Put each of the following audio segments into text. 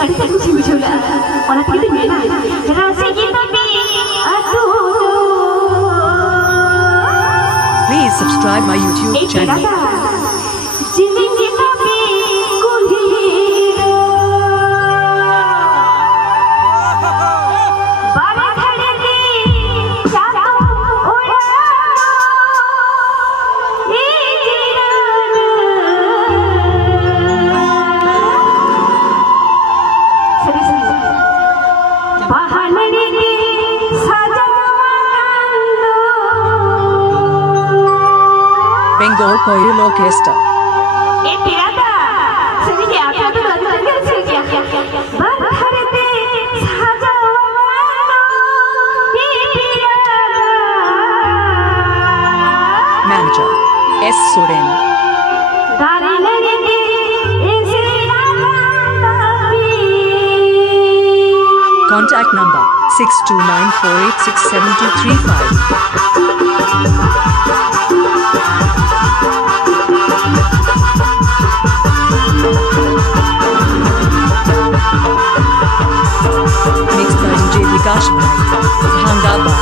अड़ी तक कुछ बुझौला ओना तक मेना रासे गीत पे अतु Please subscribe my YouTube channel. Bengal Choral Orchestra. Manager S. Soren. Contact number 6294867235. Mixed by DJ Vikash Bhangaba,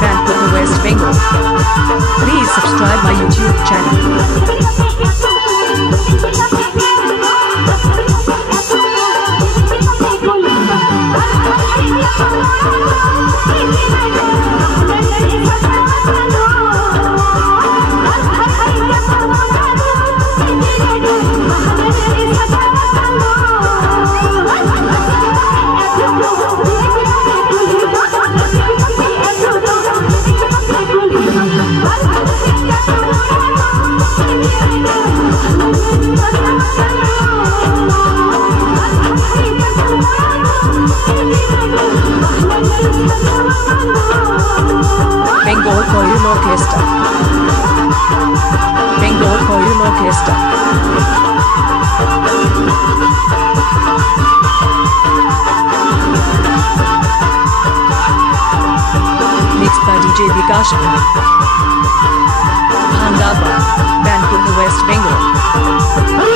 Vancouver, West Bengal. Please subscribe my YouTube channel. Bengal Choral Orchestra. Bengal Choral Orchestra. Mixed by DJ Vikash Bhangaba, Vancouver, West Bengal.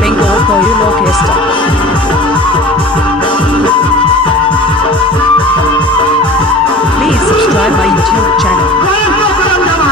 Bengal Choral Orchestra. Please subscribe my YouTube channel.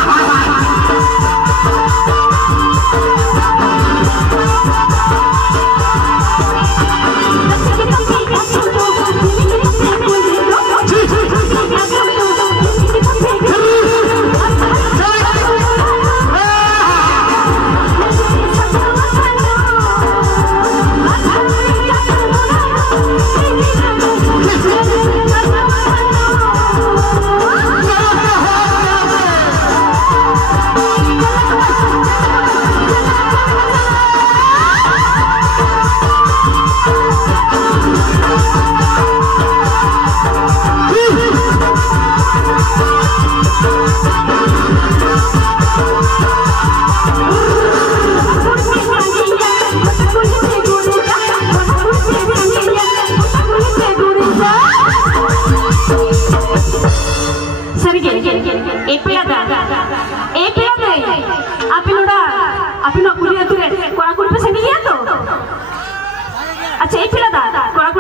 अच्छा एक पिला दा कोड़ा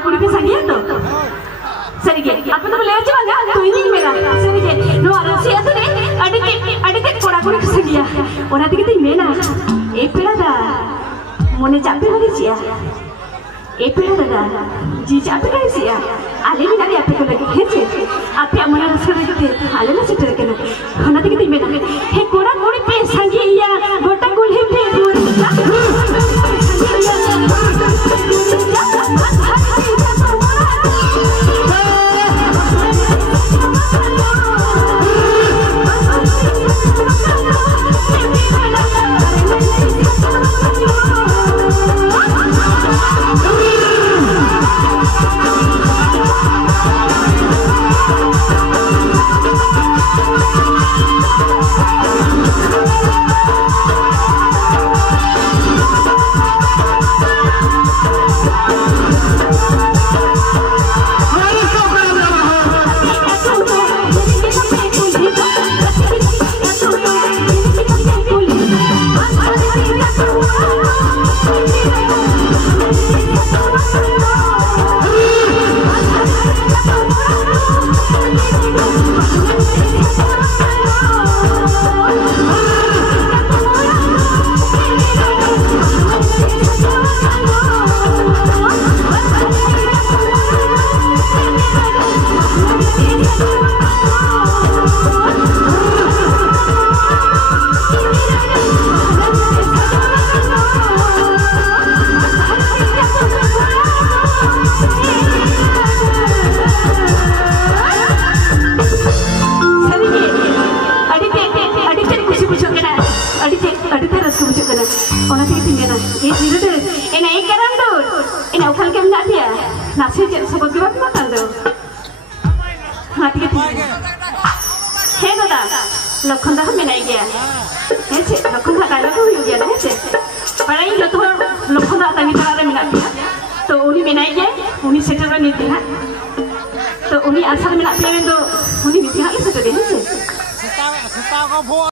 कुड़ी पे संगी है तो सही के आप तो ले जाओ ना तो ही मेरा सही के नो आरसी है तो ने अड़के कोड़ा कुड़ी पे संगी है और आते के मेना एक पिला दा मोने चापे वाली चिया एक पिला दा जी चापे वाली चिया आले भी ना आप को लगे हेचे आप या मोने रसों में के आले ना चिट्टे के ना होना ते के मेना हे कोड़ा कुड़ी पे संगी या गोटा कुड़ी पे नासे चेक सबक के बात मत दो हाँ ठीक है दादा लखन दा हमें नहीं गया है से लखन दा डायलॉग हुई गया है से पढ़ाई जो तो लखन दा तभी तरह रे मिला दिया तो उन्हीं में नहीं गया उन्हीं सेटर में नहीं दिया तो उन्हीं आसार में ना पिया में तो उन्हीं मिसिंग हाल से तो दे है से